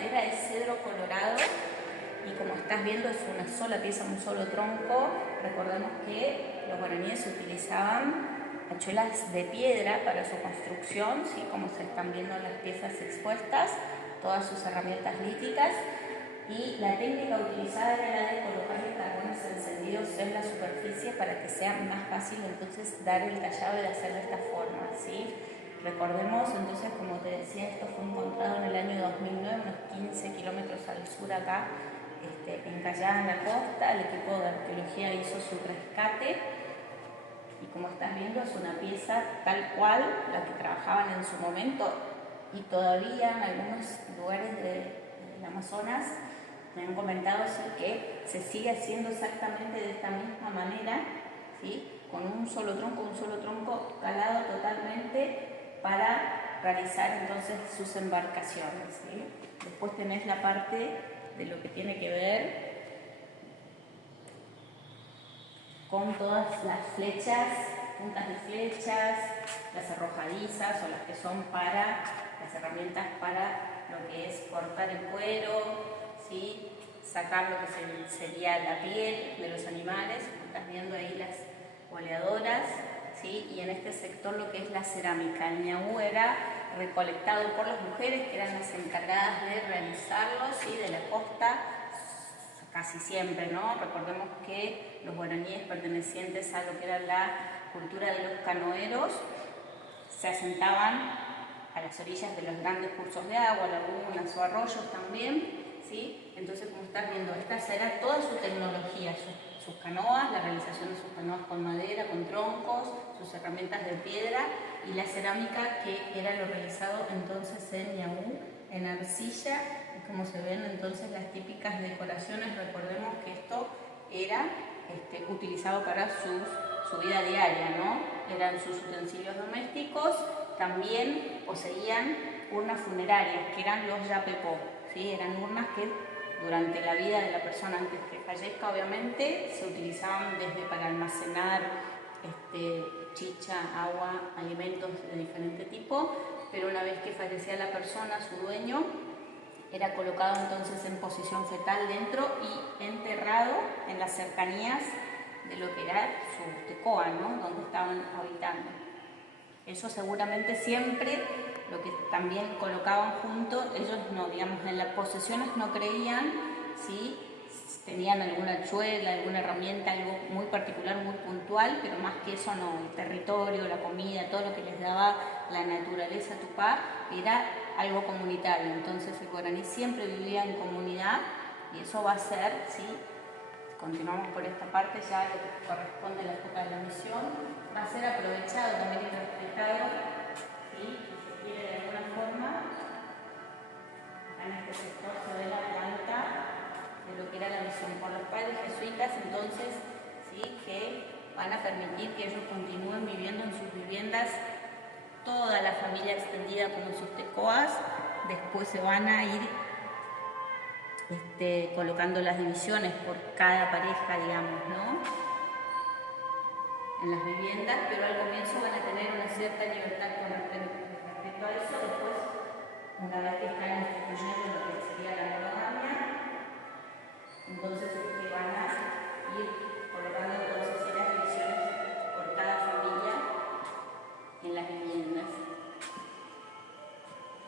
madera es cedro colorado y como estás viendo es una sola pieza, un solo tronco. Recordemos que los guaraníes utilizaban hachuelas de piedra para su construcción, ¿sí? Como se están viendo las piezas expuestas, todas sus herramientas líticas. Y la técnica utilizada era la de colocarle carbones encendidos en la superficie para que sea más fácil entonces dar el tallado y hacer de esta forma, ¿sí? Recordemos entonces, como te decía, esto fue encontrado en el año 2009, unos 15 kilómetros al sur acá, en Callao, en la costa. El equipo de arqueología hizo su rescate y como estás viendo es una pieza tal cual la que trabajaban en su momento y todavía en algunos lugares del Amazonas me han comentado que se sigue haciendo exactamente de esta misma manera, ¿sí? Con un solo tronco calado totalmente para realizar entonces sus embarcaciones, ¿sí? Después tenés la parte de lo que tiene que ver con todas las flechas, puntas de flechas, las arrojadizas o las que son para las herramientas para lo que es cortar el cuero, ¿sí? Sacar lo que sería la piel de los animales, como estás viendo ahí las boleadoras, ¿sí? Y en este sector lo que es la cerámica. El ñaú era recolectado por las mujeres que eran las encargadas de realizarlo, ¿sí? De la costa, casi siempre, ¿no? Recordemos que los guaraníes pertenecientes a lo que era la cultura de los canoeros se asentaban a las orillas de los grandes cursos de agua, lagunas o arroyos también, ¿sí? Entonces, como estás viendo, esta era toda su tecnología, sus canoas, la realización de sus canoas con madera, con troncos, sus herramientas de piedra y la cerámica, que era lo realizado entonces en ñaú, en arcilla, y como se ven entonces las típicas decoraciones. Recordemos que esto era utilizado para su vida diaria, ¿no? Eran sus utensilios domésticos. También poseían urnas funerarias, que eran los yapepó, ¿sí? Eran urnas que durante la vida de la persona antes que fallezca, obviamente, se utilizaban desde para almacenar chicha, agua, alimentos de diferente tipo, pero una vez que fallecía la persona, su dueño, era colocado entonces en posición fetal dentro y enterrado en las cercanías de lo que era su tecoa, ¿no? Donde estaban habitando. Eso seguramente siempre, lo que también colocaban junto, ellos no, digamos, en las posesiones no creían, ¿sí? Tenían alguna hachuela, alguna herramienta, algo muy particular, muy puntual, pero más que eso no, el territorio, la comida, todo lo que les daba la naturaleza tupá era algo comunitario. Entonces el guaraní siempre vivía en comunidad y eso va a ser, ¿sí? Continuamos por esta parte, ya lo que corresponde a la época de la misión, va a ser aprovechado también y respetado, ¿sí? Si se quiere de alguna forma, acá en este sector se ve la planta de lo que era la misión por los padres jesuitas, entonces, ¿sí? Que van a permitir que ellos continúen viviendo en sus viviendas, toda la familia extendida como sus tecoas. Después se van a ir colocando las divisiones por cada pareja, digamos, ¿no? En las viviendas, pero al comienzo van a tener una cierta libertad con respecto a eso. Después, una vez que están instituyendo lo que sería la monogamia, entonces es que van a ir colocando entonces las divisiones por cada familia en las viviendas.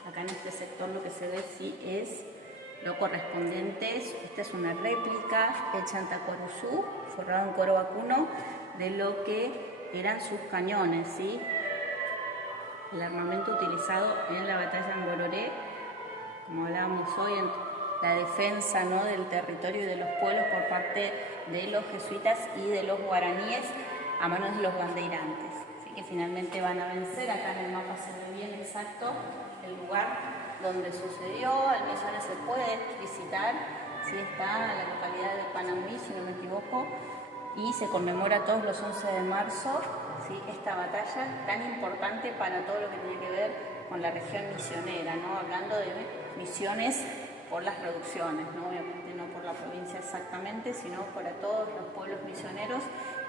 Acá en este sector lo que se ve sí es lo correspondiente. Esta es una réplica hecha en Tacuaruzú, forrado en cuero vacuno, de lo que eran sus cañones, ¿sí? El armamento utilizado en la batalla en Gororé, como hablábamos hoy, en la defensa, ¿no?, del territorio y de los pueblos por parte de los jesuitas y de los guaraníes a manos de los bandeirantes. Así que finalmente van a vencer. Acá en el mapa se ve bien exacto el lugar donde sucedió. Al Misiones se puede visitar, sí, está en la localidad de Panamí, si no me equivoco, y se conmemora todos los 11 de marzo, ¿sí?, esta batalla tan importante para todo lo que tiene que ver con la región misionera, ¿no? Hablando de misiones por las reducciones, ¿no? Obviamente no por la provincia exactamente, sino para todos los pueblos misioneros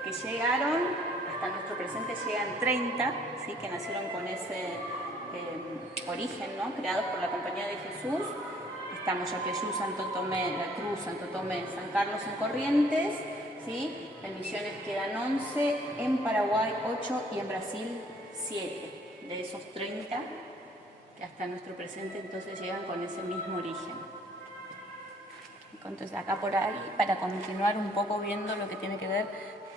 que llegaron, hasta nuestro presente llegan 30, ¿sí?, que nacieron con ese origen, ¿no?, creados por la Compañía de Jesús. estamos Yapeyú, Santo Tomé, La Cruz, Santo Tomé, San Carlos en Corrientes, ¿sí? En Misiones quedan 11, en Paraguay 8 y en Brasil 7. De esos 30 que hasta nuestro presente entonces llegan con ese mismo origen. Entonces acá por ahí, para continuar un poco viendo lo que tiene que ver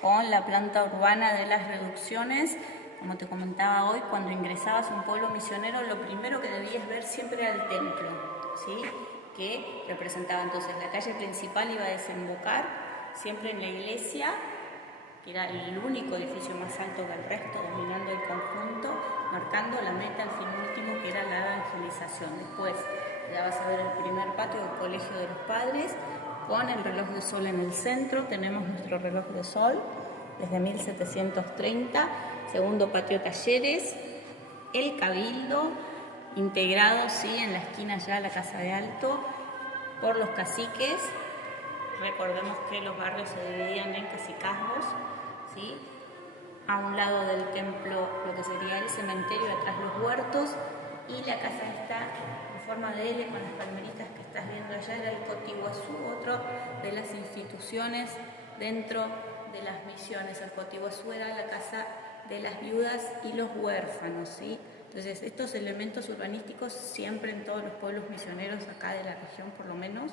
con la planta urbana de las reducciones, como te comentaba hoy, cuando ingresabas a un pueblo misionero, lo primero que debías ver siempre era el templo, ¿sí? Que representaba entonces la calle principal, iba a desembocar siempre en la iglesia, que era el único edificio más alto que el resto, dominando el conjunto, marcando la meta, el fin último, que era la evangelización. Después ya vas a ver el primer patio del Colegio de los Padres, con el reloj de sol en el centro. Tenemos nuestro reloj de sol desde 1730, segundo patio talleres, el Cabildo, integrado, ¿sí? En la esquina ya la Casa de Alto, por los caciques. Recordemos que los barrios se dividían en cacicazgos, ¿sí? A un lado del templo lo que sería el cementerio, atrás los huertos, y la casa esta en forma de L con las palmeritas que estás viendo allá era el Cotiguazú, otro de las instituciones dentro de las misiones. El Cotiguazú era la casa de las viudas y los huérfanos, ¿sí? Entonces estos elementos urbanísticos siempre en todos los pueblos misioneros acá de la región por lo menos,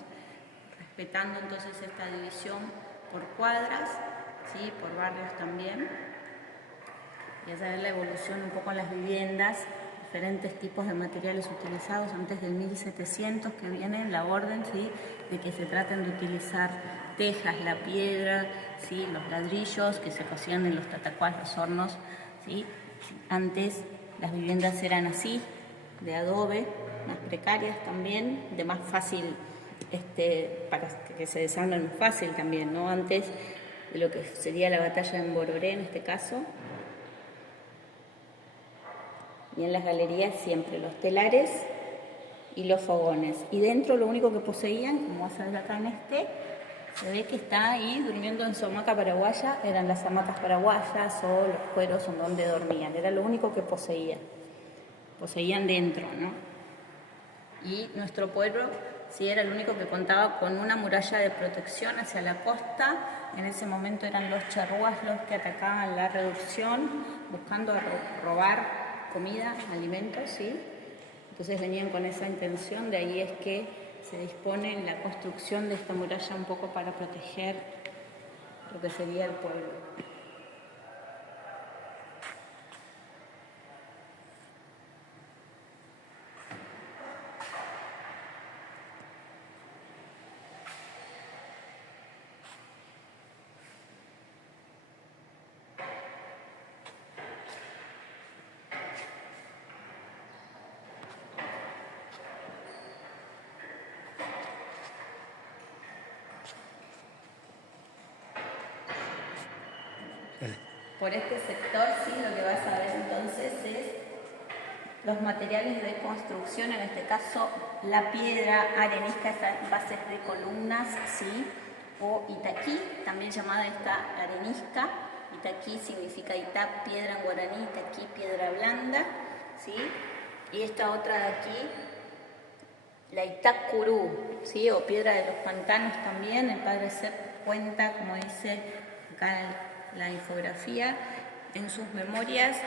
respetando entonces esta división por cuadras, ¿sí? Por barrios también. Y a saber la evolución un poco en las viviendas, diferentes tipos de materiales utilizados antes del 1700, que viene la orden, ¿sí? De que se traten de utilizar tejas, la piedra, ¿sí? Los ladrillos que se cocían en los tatacuás, los hornos, ¿sí? Antes las viviendas eran así, de adobe, más precarias también, de más fácil, para que se desarmen más fácil también, ¿no? Antes de lo que sería la batalla en Bororé en este caso. Y en las galerías siempre los telares y los fogones. Y dentro lo único que poseían, como vas a ver acá en se ve que está ahí durmiendo en su hamaca paraguaya, eran las hamacas paraguayas o los cueros en donde dormían. Era lo único que poseían dentro, ¿no? Y nuestro pueblo sí era el único que contaba con una muralla de protección hacia la costa. En ese momento eran los charrúas los que atacaban la reducción, buscando robar comida, alimentos, ¿sí? Entonces venían con esa intención, de ahí es que se dispone la construcción de esta muralla un poco para proteger lo que sería el pueblo. Por este sector, sí, lo que vas a ver entonces es los materiales de construcción, en este caso la piedra arenisca, estas bases de columnas, ¿sí? O itaquí, también llamada esta arenisca. Itaquí significa itá, piedra en guaraní, itaquí, piedra blanda, ¿sí? Y esta otra de aquí, la itacurú, ¿sí? O piedra de los pantanos también. El padre Sepp cuenta, como dice acá la infografía, en sus memorias,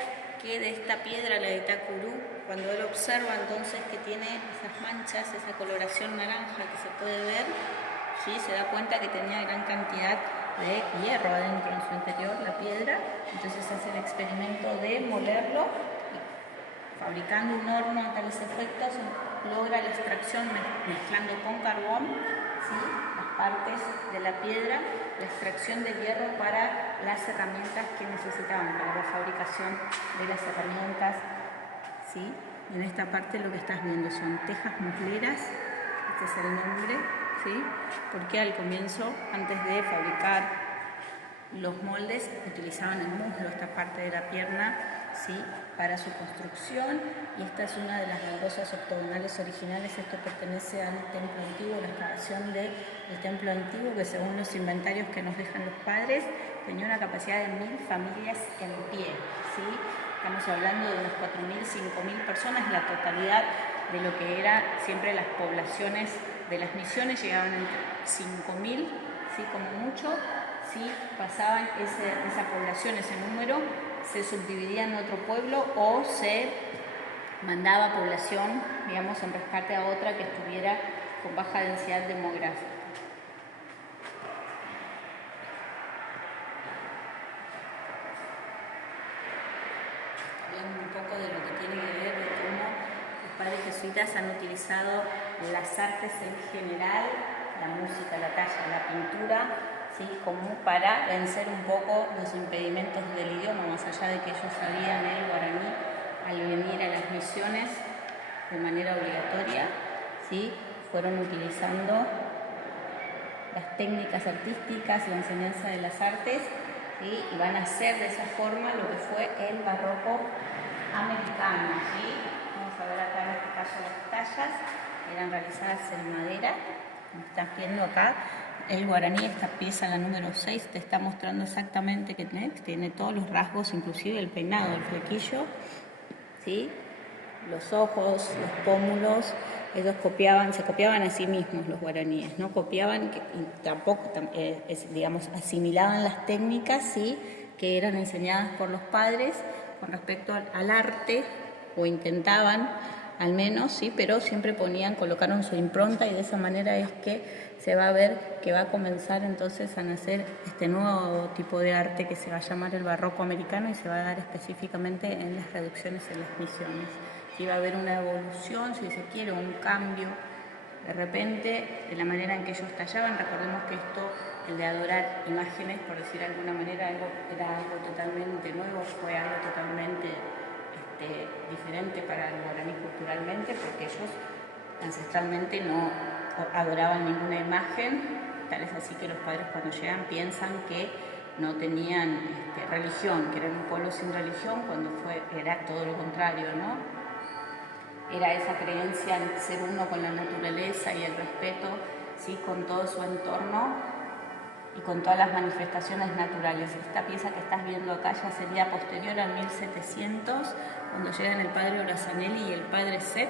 que de esta piedra, la de Itacurú, cuando él observa entonces que tiene esas manchas, esa coloración naranja que se puede ver, ¿sí? Se da cuenta que tenía gran cantidad de hierro adentro en su interior, la piedra. Entonces hace el experimento de molerlo, y fabricando un horno a tales efectos, logra la extracción mezclando con carbón, ¿sí? Las partes de la piedra, la extracción del hierro para las herramientas que necesitaban, para la fabricación de las herramientas, ¿sí? Y en esta parte lo que estás viendo son tejas musleras, este es el nombre, ¿sí? Porque al comienzo, antes de fabricar los moldes, utilizaban el muslo, esta parte de la pierna, ¿sí? Para su construcción. Y esta es una de las baldosas octogonales originales. Esto pertenece al templo antiguo, la excavación del templo antiguo, que según los inventarios que nos dejan los padres, tenía una capacidad de 1000 familias en pie, ¿sí? Estamos hablando de unas 4000, 5000 personas, la totalidad de lo que eran siempre las poblaciones de las misiones llegaban entre 5.000, ¿sí? Como mucho, ¿sí? Pasaban esa población, ese número, se subdividía en otro pueblo o se mandaba población, digamos, en rescate a otra que estuviera con baja densidad demográfica. Hablando un poco de lo que tiene que ver de cómo los padres jesuitas han utilizado las artes en general, la música, la talla, la pintura, ¿sí? Como para vencer un poco los impedimentos del idioma, más allá de que ellos sabían el guaraní al venir a las misiones de manera obligatoria, ¿sí? Fueron utilizando las técnicas artísticas, la enseñanza de las artes, ¿sí? Y van a hacer de esa forma lo que fue el barroco americano, ¿sí? Vamos a ver acá en este caso las tallas, eran realizadas en madera, como están viendo acá. El guaraní, esta pieza, la número 6, te está mostrando exactamente que tiene todos los rasgos, inclusive el peinado, el flequillo, ¿sí? Los ojos, los pómulos, ellos se copiaban a sí mismos los guaraníes, no copiaban y tampoco, digamos, asimilaban las técnicas, ¿sí? Que eran enseñadas por los padres con respecto al arte, o intentaban al menos, ¿sí? Pero siempre colocaron su impronta, y de esa manera es que se va a ver que va a comenzar entonces a nacer este nuevo tipo de arte que se va a llamar el barroco americano, y se va a dar específicamente en las reducciones en las misiones. Y va a haber una evolución, si se quiere, un cambio de repente de la manera en que ellos tallaban. Recordemos que esto, el de adorar imágenes, por decir de alguna manera, era algo totalmente nuevo, fue algo totalmente diferente para el guaraní culturalmente, porque ellos ancestralmente no adoraban ninguna imagen. Tal es así que los padres, cuando llegan, piensan que no tenían religión, que eran un pueblo sin religión, cuando era todo lo contrario, ¿no? Era esa creencia en ser uno con la naturaleza y el respeto, ¿sí? Con todo su entorno y con todas las manifestaciones naturales. Esta pieza que estás viendo acá ya sería posterior al 1700, cuando llegan el padre Orazanelli y el padre Sepp,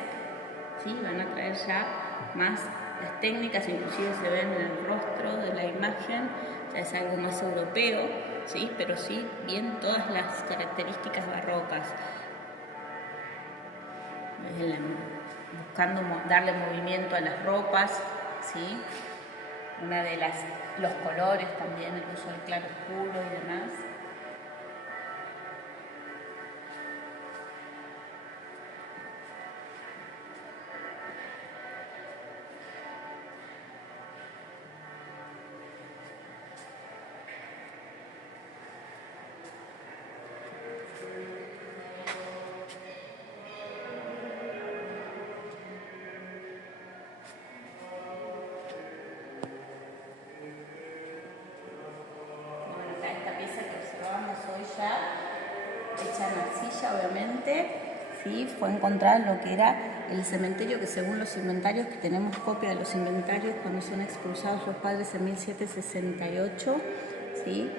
¿sí? Van a traer ya más las técnicas, inclusive se ven en el rostro de la imagen, ya es algo más europeo, ¿sí? Pero sí bien todas las características barrocas, buscando darle movimiento a las ropas, ¿sí? Los colores también, el uso del claro oscuro y demás. Hecha en arcilla, obviamente, ¿sí? Fue encontrada en lo que era el cementerio, que según los inventarios, que tenemos copia de los inventarios cuando son expulsados los padres en 1768, ¿sí?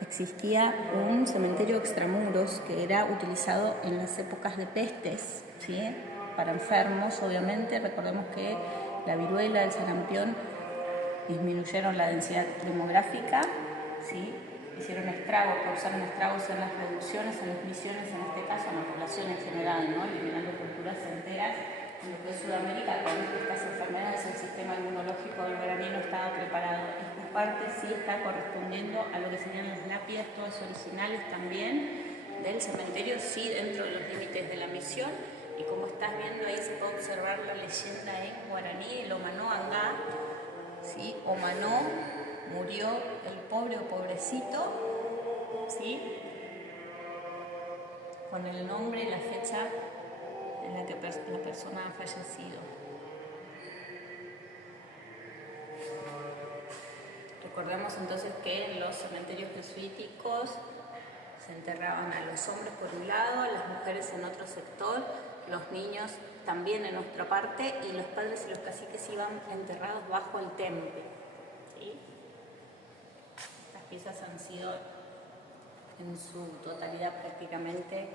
Existía un cementerio extramuros que era utilizado en las épocas de pestes, ¿sí? Para enfermos, obviamente. Recordemos que la viruela, el sarampión disminuyeron la densidad demográfica, ¿sí? Hicieron estragos, causaron estragos en las reducciones, en las misiones, en este caso, en la población en general, ¿no? Eliminando culturas enteras. En lo que es Sudamérica, con estas enfermedades, el sistema inmunológico del guaraní no estaba preparado. Esta parte sí está correspondiendo a lo que serían las lápidas, todas originales también, del cementerio, sí, dentro de los límites de la misión. Y como estás viendo ahí, se puede observar la leyenda en guaraní, el Omanó Angá, ¿sí? Omanó, murió el pobre o pobrecito, ¿sí? Con el nombre y la fecha en la que la persona ha fallecido. Recordemos entonces que en los cementerios jesuíticos se enterraban a los hombres por un lado, a las mujeres en otro sector, los niños también en otra parte, y los padres y los caciques iban enterrados bajo el temple, ¿sí? Estas piezas han sido en su totalidad prácticamente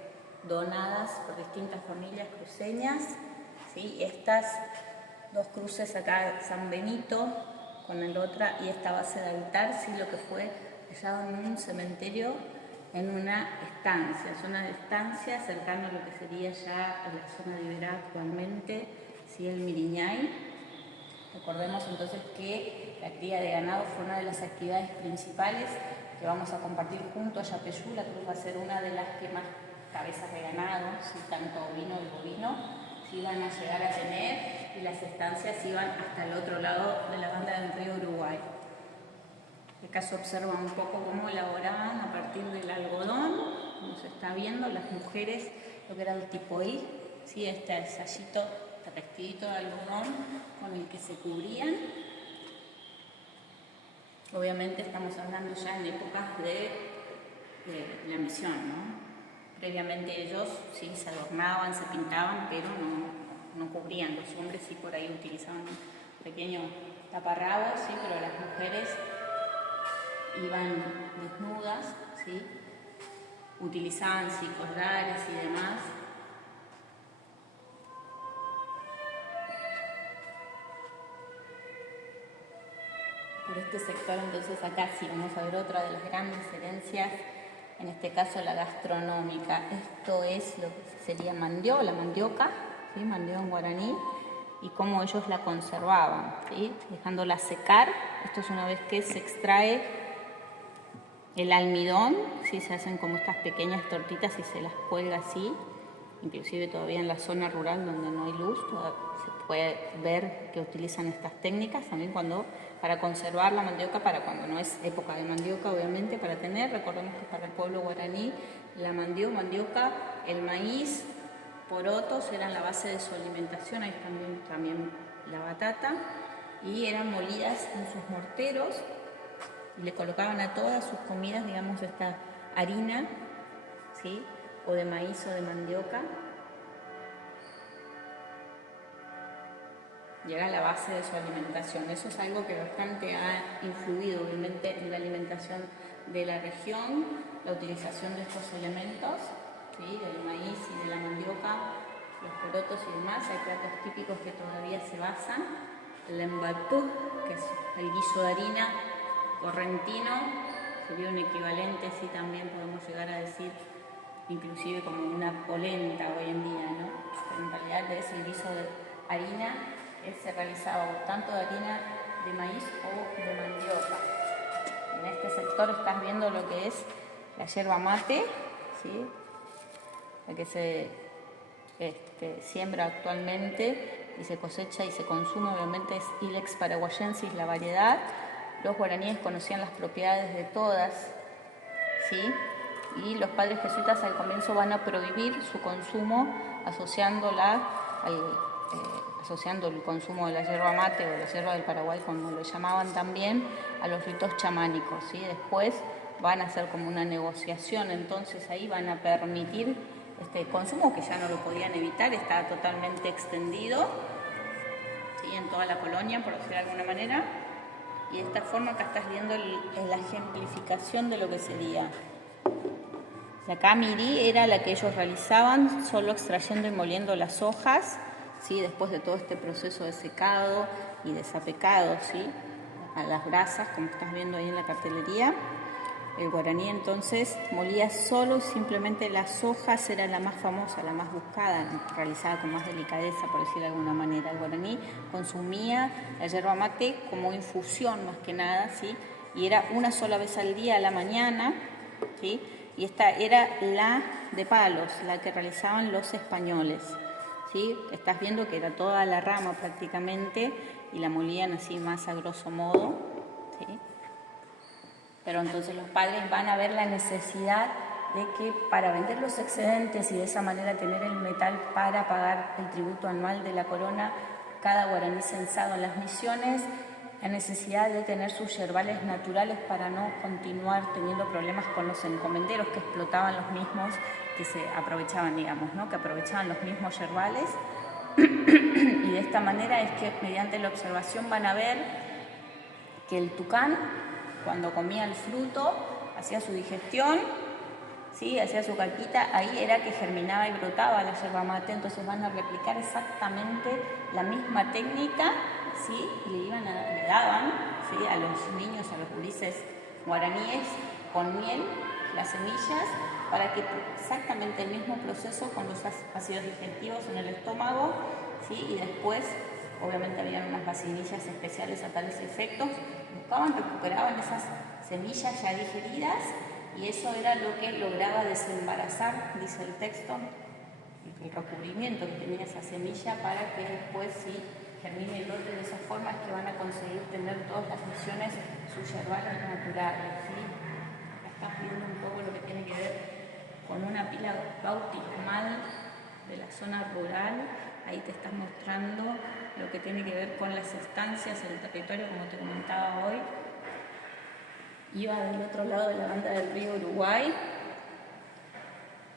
donadas por distintas familias cruceñas, ¿sí? Estas dos cruces acá, San Benito con el otra, y esta base de altar, sí, lo que fue hallado en un cementerio, en una estancia, zona de estancia, cercano a lo que sería ya la zona de Iberá actualmente, sí, el Miriñay. Recordemos entonces que la cría de ganado fue una de las actividades principales que vamos a compartir junto a Yapeyú. La cruz va a ser una de las que más cabezas de ganado, ¿sí? Tanto ovino y bovino, sí, van a llegar a tener, y las estancias iban hasta el otro lado de la banda del río Uruguay. Acá se observa un poco cómo elaboraban a partir del algodón, como se está viendo, las mujeres, lo que era el tipoí, ¿sí? Este sayito, este vestidito de algodón con el que se cubrían. Obviamente estamos hablando ya en épocas de la misión, ¿no? Previamente ellos sí se adornaban, se pintaban, pero no cubrían. Los hombres sí por ahí utilizaban un pequeño taparrabos, sí, pero las mujeres iban desnudas, ¿sí? Utilizaban sí, collares y demás. Por este sector, entonces, acá sí vamos a ver otra de las grandes herencias, en este caso la gastronómica. Esto es lo que sería mandió, la mandioca, ¿sí? Mandió en guaraní, y cómo ellos la conservaban, ¿sí? Dejándola secar. Esto es una vez que se extrae el almidón, ¿sí? Se hacen como estas pequeñas tortitas y se las cuelga así. Inclusive todavía en la zona rural donde no hay luz, se puede ver que utilizan estas técnicas también para conservar la mandioca, para cuando no es época de mandioca, obviamente, para tener. Recordemos que para el pueblo guaraní la mandioca, el maíz, porotos eran la base de su alimentación. Ahí también la batata, y eran molidas en sus morteros y le colocaban a todas sus comidas, digamos, esta harina, ¿sí? O de maíz o de mandioca, y era la base de su alimentación. Eso es algo que bastante ha influido, obviamente, en la alimentación de la región, la utilización de estos elementos, ¿sí? Del maíz y de la mandioca, los porotos y demás. Hay platos típicos que todavía se basan. El embatú, que es el guiso de harina correntino, sería un equivalente, sí, también podemos llegar a decir, inclusive como una polenta hoy en día, ¿no? Pero en realidad es el guiso de harina, que se realizaba tanto de harina de maíz o de mandioca. En este sector estás viendo lo que es la yerba mate, ¿sí? La que se siembra actualmente y se cosecha y se consume, obviamente, es Ilex paraguayensis, la variedad. Los guaraníes conocían las propiedades de todas, ¿sí? Y los padres jesuitas al comienzo van a prohibir su consumo, asociando el consumo de la yerba mate o la yerba del Paraguay, como lo llamaban también, a los ritos chamánicos, ¿sí? Después van a hacer como una negociación, entonces ahí van a permitir este consumo, que ya no lo podían evitar, estaba totalmente extendido, ¿sí? En toda la colonia, por decirlo de alguna manera. Y de esta forma acá estás viendo la ejemplificación de lo que sería. La camiri era la que ellos realizaban, solo extrayendo y moliendo las hojas, ¿sí? Después de todo este proceso de secado y desapecado, ¿sí? A las brasas, como estás viendo ahí en la cartelería. El guaraní entonces molía solo y simplemente las hojas, era la más famosa, la más buscada, realizada con más delicadeza, por decirlo de alguna manera. El guaraní consumía la yerba mate como infusión más que nada, ¿sí? Y era una sola vez al día a la mañana, ¿sí? Y esta era la de palos, la que realizaban los españoles, ¿sí? Estás viendo que era toda la rama prácticamente y la molían así más a grosso modo, ¿sí? Pero entonces los padres van a ver la necesidad de que para vender los excedentes y de esa manera tener el metal para pagar el tributo anual de la corona, cada guaraní censado en las misiones, la necesidad de tener sus yerbales naturales para no continuar teniendo problemas con los encomenderos que explotaban los mismos, que se aprovechaban, digamos, ¿no? Que aprovechaban los mismos yerbales. Y de esta manera es que mediante la observación van a ver que el tucán, cuando comía el fruto, hacía su digestión, ¿sí? Hacía su caquita, ahí era que germinaba y brotaba la yerba mate, entonces van a replicar exactamente la misma técnica, ¿sí? Y le daban, ¿sí? A los niños, a los gurises guaraníes, con miel, las semillas, para que exactamente el mismo proceso con los ácidos digestivos en el estómago, ¿sí? Y después, obviamente, había unas vacinillas especiales a tales efectos, recuperaban esas semillas ya digeridas, y eso era lo que lograba desembarazar, dice el texto, el recubrimiento que tenía esa semilla para que después sí germine el brote. De esa forma es que van a conseguir tener todas las misiones suyerbales naturales, ¿sí? Acá estás viendo un poco lo que tiene que ver con una pila bautismal de la zona rural. Ahí te estás mostrando lo que tiene que ver con las estancias, el territorio, como te comentaba hoy. Iba del otro lado de la banda del río Uruguay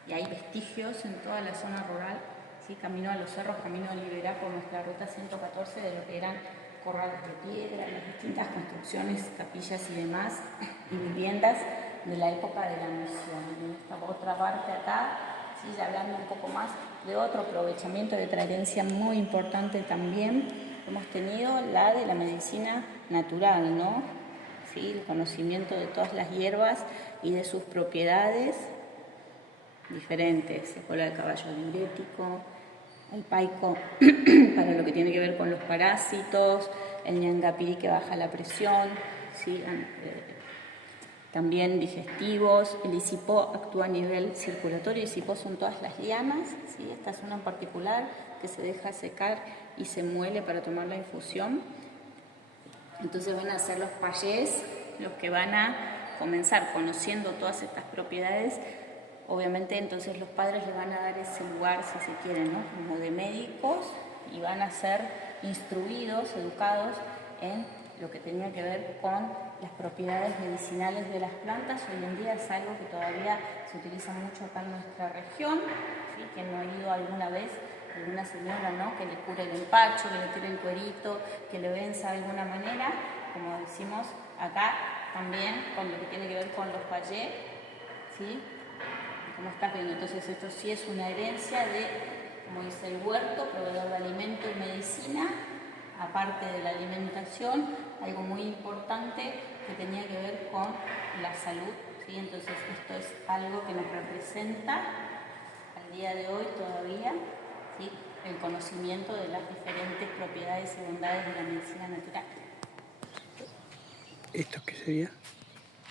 y hay vestigios en toda la zona rural, ¿sí? Camino a los cerros, camino a Liberá por nuestra ruta 114 de lo que eran corrales de piedra, las distintas construcciones, capillas y demás, y viviendas de la época de la misión. En esta otra parte acá, ¿sí? Ya hablando un poco más de otro aprovechamiento de otra herencia muy importante también, hemos tenido la de la medicina natural, ¿no? ¿Sí? El conocimiento de todas las hierbas y de sus propiedades diferentes, el cola de caballo diurético, el paico para lo que tiene que ver con los parásitos, el ñangapirí que baja la presión, ¿sí? También digestivos, el hisipó actúa a nivel circulatorio, el hisipó son todas las lianas, ¿sí? Esta es una en particular que se deja secar y se muele para tomar la infusión. Entonces van a ser los payés los que van a comenzar conociendo todas estas propiedades. Obviamente entonces los padres le van a dar ese lugar, si se quiere, ¿no? Como de médicos, y van a ser instruidos, educados en lo que tenía que ver con las propiedades medicinales de las plantas. Hoy en día es algo que todavía se utiliza mucho acá en nuestra región, ¿sí? Que no ha ido alguna vez alguna señora, ¿no? Que le cure el empacho, que le tire el cuerito, que le venza de alguna manera, como decimos acá también con lo que tiene que ver con los payés, ¿sí? Como estás viendo, entonces esto sí es una herencia de, como dice el huerto, proveedor de alimento y medicina, aparte de la alimentación, algo muy importante que tenía que ver con la salud, ¿sí? Entonces esto es algo que nos representa al día de hoy todavía, ¿sí? El conocimiento de las diferentes propiedades y bondades de la medicina natural. ¿Esto qué sería?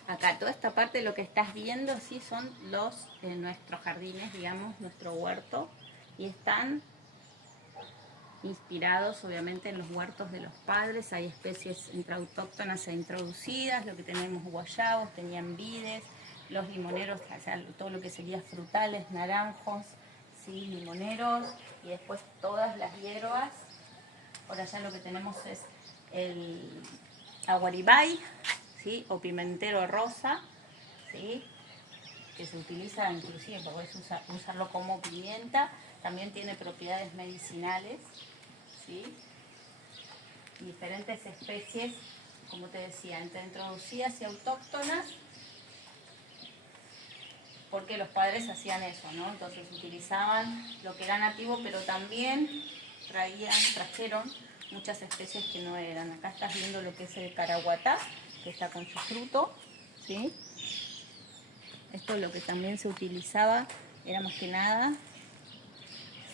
Acá, toda esta parte de lo que estás viendo, sí, son nuestros jardines, digamos, nuestro huerto, y están inspirados, obviamente, en los huertos de los padres. Hay especies autóctonas e introducidas, lo que tenemos guayabos, tenían vides, los limoneros, o sea, todo lo que sería frutales, naranjos, ¿sí? Limoneros, y después todas las hierbas. Por allá lo que tenemos es el aguaribay, ¿sí? O pimentero rosa, ¿sí? Que se utiliza inclusive, podés usarlo como pimienta, también tiene propiedades medicinales, ¿sí? Diferentes especies, como te decía, entre introducidas y autóctonas, porque los padres hacían eso, ¿no? Entonces utilizaban lo que era nativo, pero también trajeron muchas especies que no eran. Acá estás viendo lo que es el caraguatá, que está con su fruto, ¿sí? Esto lo que también se utilizaba era más que nada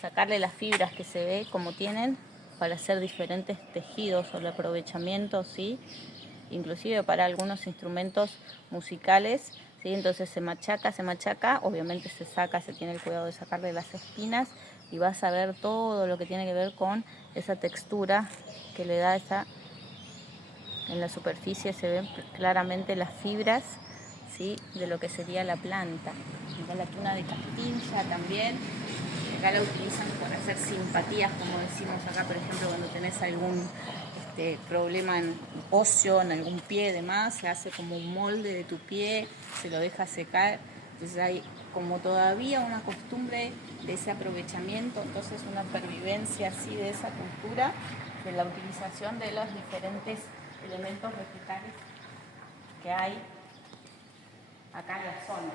sacarle las fibras que se ve como tienen para hacer diferentes tejidos o el aprovechamiento, ¿sí? Inclusive para algunos instrumentos musicales, ¿sí? Entonces se machaca, obviamente se saca, se tiene el cuidado de sacarle las espinas y vas a ver todo lo que tiene que ver con esa textura que le da esa. En la superficie se ven claramente las fibras, ¿sí? De lo que sería la planta. Acá la tuna de Castilla también, acá la utilizan para hacer simpatías, como decimos acá, por ejemplo, cuando tenés algún problema óseo en algún pie y demás, se hace como un molde de tu pie, se lo deja secar, entonces hay como todavía una costumbre de ese aprovechamiento, entonces una pervivencia así de esa cultura, de la utilización de los diferentes elementos vegetales que hay acá en la zona.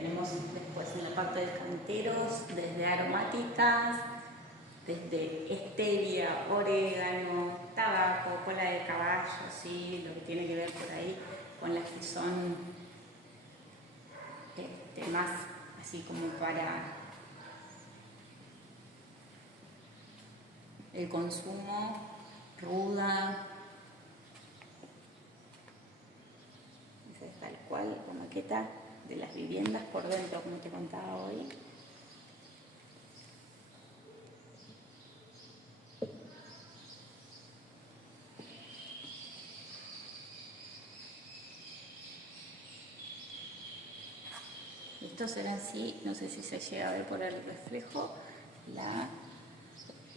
Tenemos después en la parte de canteros, desde aromáticas, desde stevia, orégano, tabaco, cola de caballo, ¿sí? Lo que tiene que ver por ahí con las que son más así como para el consumo, ruda. Esa es tal cual la maqueta de las viviendas por dentro, como te contaba hoy. Estos eran así, no sé si se llega a ver por el reflejo,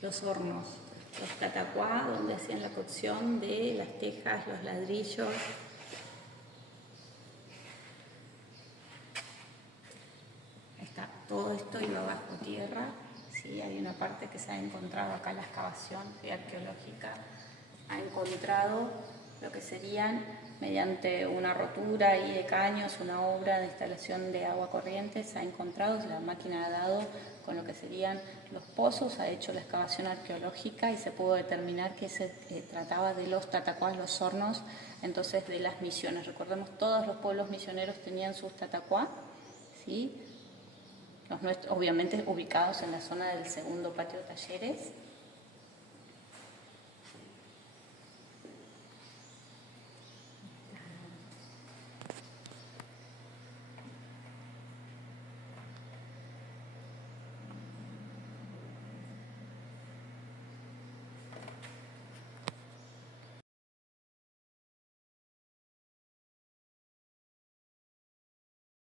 los hornos, los catacuá, donde hacían la cocción de las tejas, los ladrillos. Está, todo esto iba bajo tierra, ¿sí? Hay una parte que se ha encontrado acá, la excavación arqueológica ha encontrado lo que serían, mediante una rotura ahí de caños, una obra de instalación de agua corriente, se ha encontrado, la máquina ha dado con lo que serían los pozos, ha hecho la excavación arqueológica y se pudo determinar que se trataba de los tatacuás, los hornos, entonces de las misiones. Recordemos, todos los pueblos misioneros tenían sus tatacuá, ¿sí? Los nuestros, obviamente ubicados en la zona del segundo patio de talleres.